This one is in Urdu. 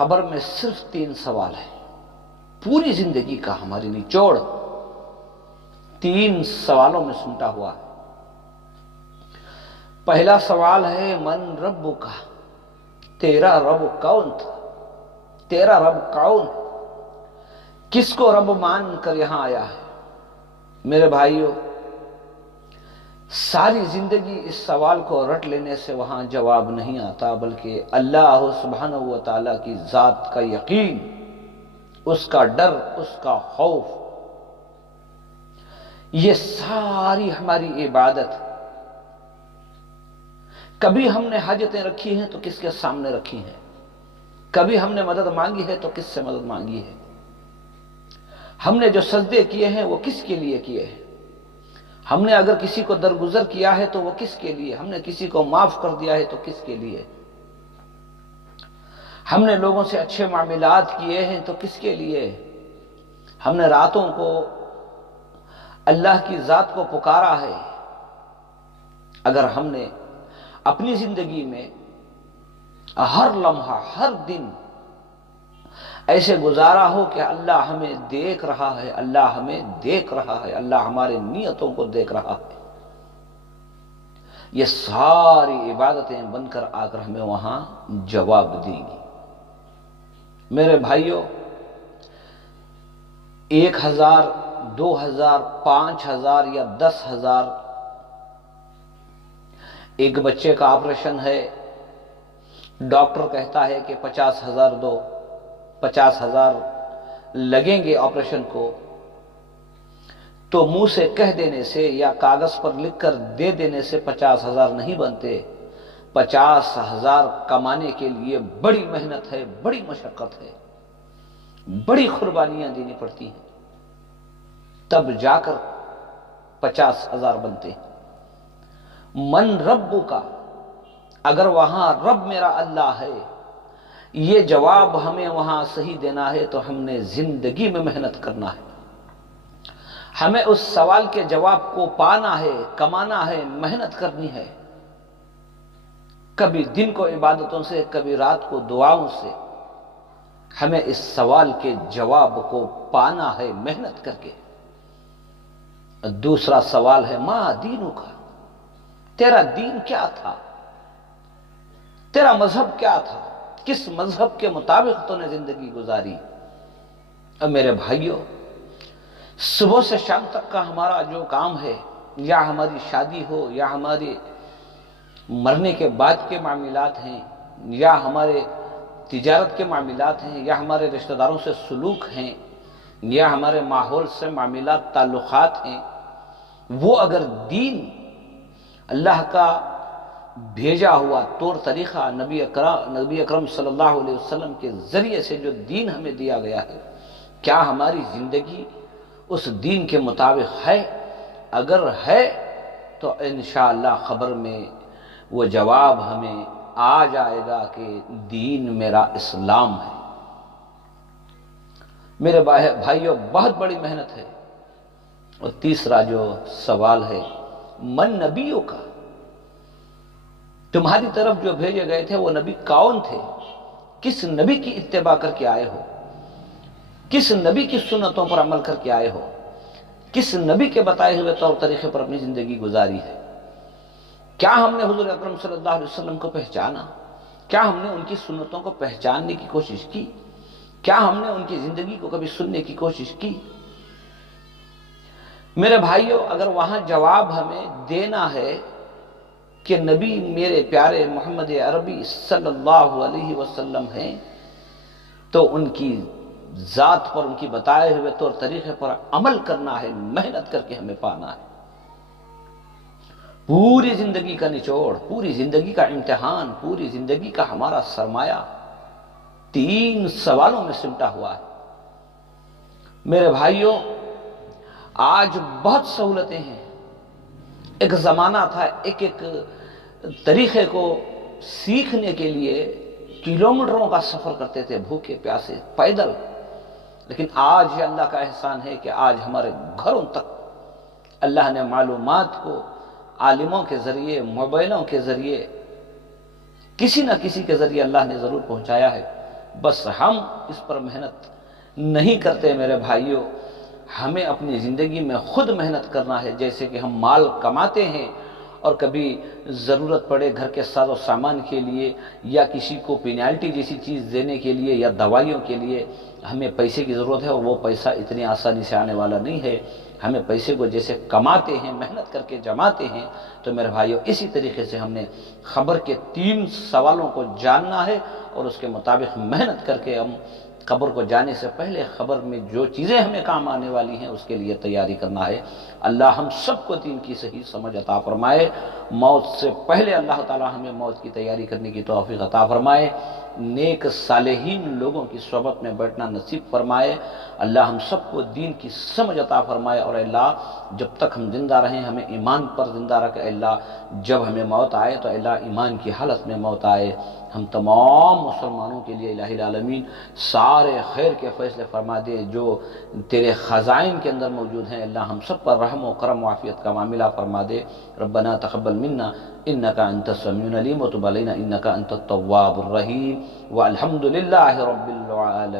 خبر میں صرف 3 سوال ہیں، پوری زندگی کا ہماری نچوڑ 3 سوالوں میں سمٹا ہوا ہے۔ پہلا سوال ہے من ربک، تیرا رب کون تھا؟ تیرا رب کون ہے؟ کس کو رب مان کر یہاں آیا ہے؟ میرے بھائیوں، ساری زندگی اس سوال کو رٹ لینے سے وہاں جواب نہیں آتا، بلکہ اللہ سبحانہ و تعالیٰ کی ذات کا یقین، اس کا ڈر، اس کا خوف، یہ ساری ہماری عبادت۔ کبھی ہم نے حاجتیں رکھی ہیں تو کس کے سامنے رکھی ہیں؟ کبھی ہم نے مدد مانگی ہے تو کس سے مدد مانگی ہے؟ ہم نے جو سجدے کیے ہیں وہ کس کے لیے کیے ہیں؟ ہم نے اگر کسی کو درگزر کیا ہے تو وہ کس کے لیے؟ ہم نے کسی کو معاف کر دیا ہے تو کس کے لیے؟ ہم نے لوگوں سے اچھے معاملات کیے ہیں تو کس کے لیے؟ ہم نے راتوں کو اللہ کی ذات کو پکارا ہے۔ اگر ہم نے اپنی زندگی میں ہر لمحہ، ہر دن ایسے گزارا ہو کہ اللہ ہمیں دیکھ رہا ہے، اللہ ہمیں دیکھ رہا ہے، اللہ ہمارے نیتوں کو دیکھ رہا ہے، یہ ساری عبادتیں بن کر آ کر ہمیں وہاں جواب دیں گی۔ میرے بھائیوں، 1000، 2000، 5000 یا 10,000 ایک بچے کا آپریشن ہے، ڈاکٹر کہتا ہے کہ 50,000 دو، 50,000 لگیں گے آپریشن کو، تو منہ سے کہہ دینے سے یا کاغذ پر لکھ کر دے دینے سے 50,000 نہیں بنتے۔ 50,000 کمانے کے لیے بڑی محنت ہے، بڑی مشقت ہے، بڑی قربانیاں دینی پڑتی ہیں، تب جا کر 50,000 بنتے ہیں۔ من رب کا، اگر وہاں رب میرا اللہ ہے، یہ جواب ہمیں وہاں صحیح دینا ہے تو ہم نے زندگی میں محنت کرنا ہے، ہمیں اس سوال کے جواب کو پانا ہے، کمانا ہے، محنت کرنی ہے، کبھی دن کو عبادتوں سے، کبھی رات کو دعاؤں سے، ہمیں اس سوال کے جواب کو پانا ہے محنت کر کے۔ دوسرا سوال ہے ما دینک، تیرا دین کیا تھا؟ تیرا مذہب کیا تھا؟ کس مذہب کے مطابق تو نے زندگی گزاری؟ اب میرے بھائیوں، صبح سے شام تک کا ہمارا جو کام ہے، یا ہماری شادی ہو، یا ہمارے مرنے کے بعد کے معاملات ہیں، یا ہمارے تجارت کے معاملات ہیں، یا ہمارے رشتہ داروں سے سلوک ہیں، یا ہمارے ماحول سے معاملات، تعلقات ہیں، وہ اگر دین، اللہ کا بھیجا ہوا طور طریقہ، نبی اکرم صلی اللہ علیہ وسلم کے ذریعے سے جو دین ہمیں دیا گیا ہے، کیا ہماری زندگی اس دین کے مطابق ہے؟ اگر ہے تو انشاءاللہ خبر میں وہ جواب ہمیں آ جائے گا کہ دین میرا اسلام ہے۔ میرے بھائیوں، بہت بڑی محنت ہے۔ اور تیسرا جو سوال ہے من نبیوں کا، تمہاری طرف جو بھیجے گئے تھے وہ نبی کون تھے؟ کس نبی کی اتباع کر کے آئے ہو؟ کس نبی کی سنتوں پر عمل کر کے آئے ہو؟ کس نبی کے بتائے ہوئے طور طریقے پر اپنی زندگی گزاری ہے؟ کیا ہم نے حضور اکرم صلی اللہ علیہ وسلم کو پہچانا؟ کیا ہم نے ان کی سنتوں کو پہچاننے کی کوشش کی؟ کیا ہم نے ان کی زندگی کو کبھی سننے کی کوشش کی؟ میرے بھائیوں، اگر وہاں جواب ہمیں دینا ہے کہ نبی میرے پیارے محمد عربی صلی اللہ علیہ وسلم ہیں، تو ان کی ذات پر، ان کی بتائے ہوئے طور طریقے پر عمل کرنا ہے، محنت کر کے ہمیں پانا ہے۔ پوری زندگی کا نچوڑ، پوری زندگی کا امتحان، پوری زندگی کا ہمارا سرمایہ 3 سوالوں میں سمٹا ہوا ہے۔ میرے بھائیوں، آج بہت سہولتیں ہیں۔ ایک زمانہ تھا، ایک طریقے کو سیکھنے کے لیے کلومیٹروں کا سفر کرتے تھے، بھوکے پیاسے پیدل، لیکن آج یہ اللہ کا احسان ہے کہ آج ہمارے گھروں تک اللہ نے معلومات کو عالموں کے ذریعے، موبائلوں کے ذریعے، کسی نہ کسی کے ذریعے اللہ نے ضرور پہنچایا ہے۔ بس ہم اس پر محنت نہیں کرتے میرے بھائیوں، ہمیں اپنی زندگی میں خود محنت کرنا ہے۔ جیسے کہ ہم مال کماتے ہیں اور کبھی ضرورت پڑے گھر کے ساز و سامان کے لیے، یا کسی کو پینالٹی جیسی چیز دینے کے لیے، یا دوائیوں کے لیے ہمیں پیسے کی ضرورت ہے، اور وہ پیسہ اتنی آسانی سے آنے والا نہیں ہے۔ ہمیں پیسے کو جیسے کماتے ہیں، محنت کر کے جماتے ہیں، تو میرے بھائیوں اسی طریقے سے ہم نے خبر کے 3 سوالوں کو جاننا ہے، اور اس کے مطابق محنت کر کے ہم قبر کو جانے سے پہلے خبر میں جو چیزیں ہمیں کام آنے والی ہیں اس کے لیے تیاری کرنا ہے۔ اللہ ہم سب کو دین کی صحیح سمجھ عطا فرمائے، موت سے پہلے اللہ تعالی ہمیں موت کی تیاری کرنے کی توفیق عطا فرمائے، نیک صالحین لوگوں کی صحبت میں بیٹھنا نصیب فرمائے، اللہ ہم سب کو دین کی سمجھ عطا فرمائے، اور اللہ جب تک ہم زندہ رہیں ہمیں ایمان پر زندہ رکھے، اللہ جب ہمیں موت آئے تو اللہ ایمان کی حالت میں موت آئے۔ ہم تمام مسلمانوں کے لیے الہی العالمین سارے خیر کے فیصلے فرما دے جو تیرے خزائن کے اندر موجود ہیں، اللہ ہم سب پر رحم و کرم و عافیت کا معاملہ فرما دے۔ ربنا تقبل منا انک انت السمیع العلیم وتب علینا انک انت التواب الرحیم، والحمد للہ رب العالمین۔